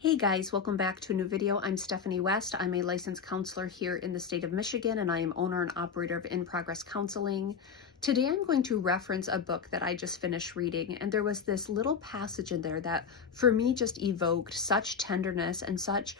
Hey guys, welcome back to a new video. I'm Stephanie West. I'm a licensed counselor here in the state of Michigan, and I am owner and operator of In Progress Counseling. Today I'm going to reference a book that I just finished reading, and there was this little passage in there that for me just evoked such tenderness and such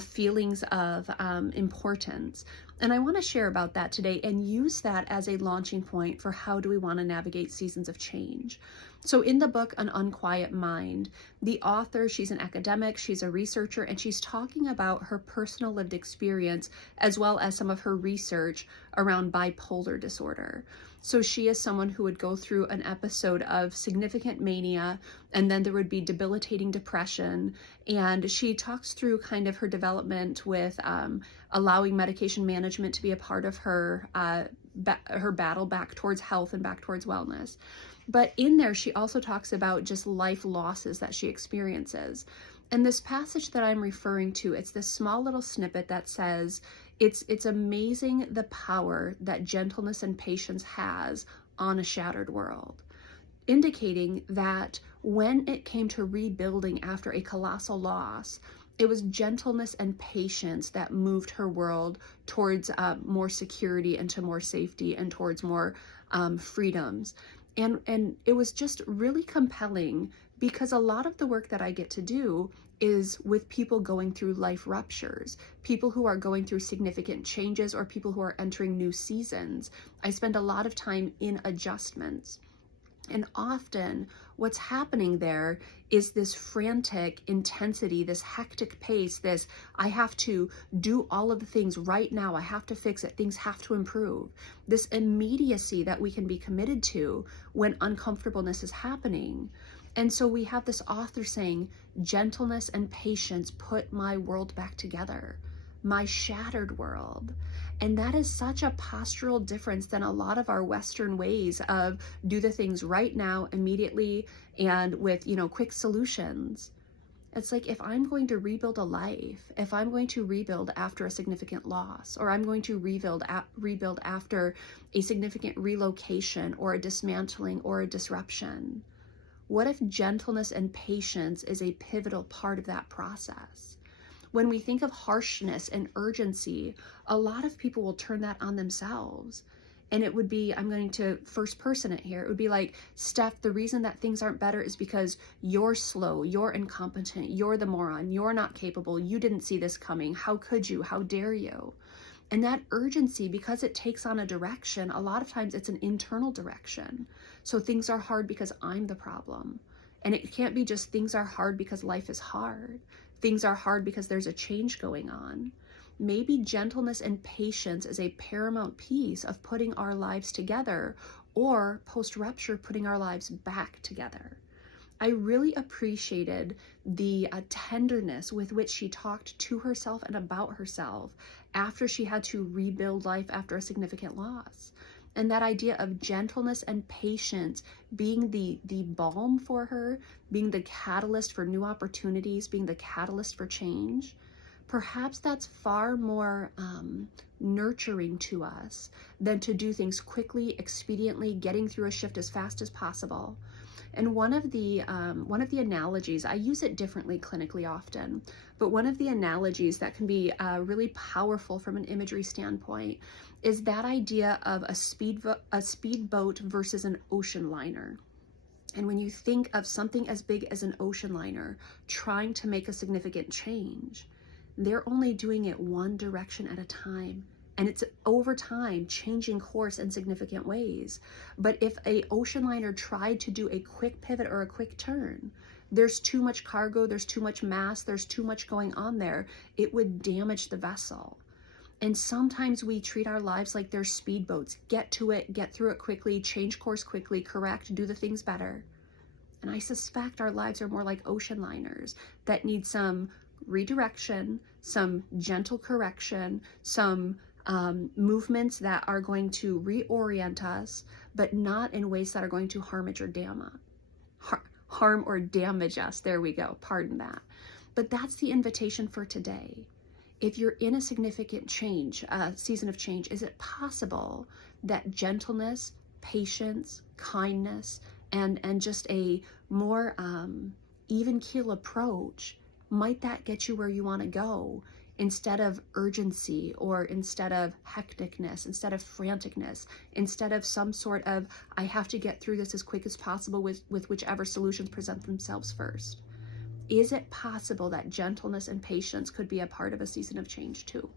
feelings of importance. And I want to share about that today and use that as a launching point for how do we want to navigate seasons of change. So in the book, An Unquiet Mind, the author, she's an academic, she's a researcher, and she's talking about her personal lived experience as well as some of her research around bipolar disorder. So she is someone who would go through an episode of significant mania, and then there would be debilitating depression. And she talks through kind of her development with allowing medication management to be a part of her battle back towards health and back towards wellness. But in there, she also talks about just life losses that she experiences. And this passage that I'm referring to, it's this small little snippet that says, it's amazing the power that gentleness and patience has on a shattered world, indicating that when it came to rebuilding after a colossal loss, it was gentleness and patience that moved her world towards more security and to more safety and towards more freedoms. And it was just really compelling because a lot of the work that I get to do is with people going through life ruptures, people who are going through significant changes, or people who are entering new seasons. I spend a lot of time in adjustments. And often what's happening there is this frantic intensity, this hectic pace, this I have to do all of the things right now, I have to fix it, things have to improve. This immediacy that we can be committed to when uncomfortableness is happening. And so we have this author saying, gentleness and patience put my world back together, my shattered world. And that is such a postural difference than a lot of our Western ways of do the things right now, immediately, and with, quick solutions. It's like, if I'm going to rebuild a life, if I'm going to rebuild after a significant loss, or I'm going to rebuild after a significant relocation or a dismantling or a disruption, what if gentleness and patience is a pivotal part of that process? When we think of harshness and urgency, a lot of people will turn that on themselves. And it would be, I'm going to first person it here, it would be like, Steph, the reason that things aren't better is because you're slow, you're incompetent, you're the moron, you're not capable, you didn't see this coming, how could you, how dare you? And that urgency, because it takes on a direction, a lot of times it's an internal direction. So things are hard because I'm the problem. And it can't be just things are hard because life is hard. Things are hard because there's a change going on. Maybe gentleness and patience is a paramount piece of putting our lives together, or post-rupture, putting our lives back together. I really appreciated the tenderness with which she talked to herself and about herself after she had to rebuild life after a significant loss. And that idea of gentleness and patience being the balm for her, being the catalyst for new opportunities, being the catalyst for change. Perhaps that's far more nurturing to us than to do things quickly, expediently, getting through a shift as fast as possible. And one of the analogies, I use it differently clinically often, but one of the analogies that can be really powerful from an imagery standpoint is that idea of a speedboat versus an ocean liner. And when you think of something as big as an ocean liner trying to make a significant change, they're only doing it one direction at a time. And it's over time changing course in significant ways. But if a ocean liner tried to do a quick pivot or a quick turn, there's too much cargo, there's too much mass, there's too much going on there. It would damage the vessel. And sometimes we treat our lives like they're speedboats. Get to it, get through it quickly, change course quickly, correct, do the things better. And I suspect our lives are more like ocean liners that need some redirection, some gentle correction, some movements that are going to reorient us, but not in ways that are going to harm or damage us. There we go. Pardon that. But that's the invitation for today. If you're in a significant change, season of change, is it possible that gentleness, patience, kindness, and just a more even keel approach Might that get you where you want to go? Instead of urgency, or instead of hecticness, instead of franticness, instead of some sort of, I have to get through this as quick as possible with whichever solutions present themselves first. Is it possible that gentleness and patience could be a part of a season of change too?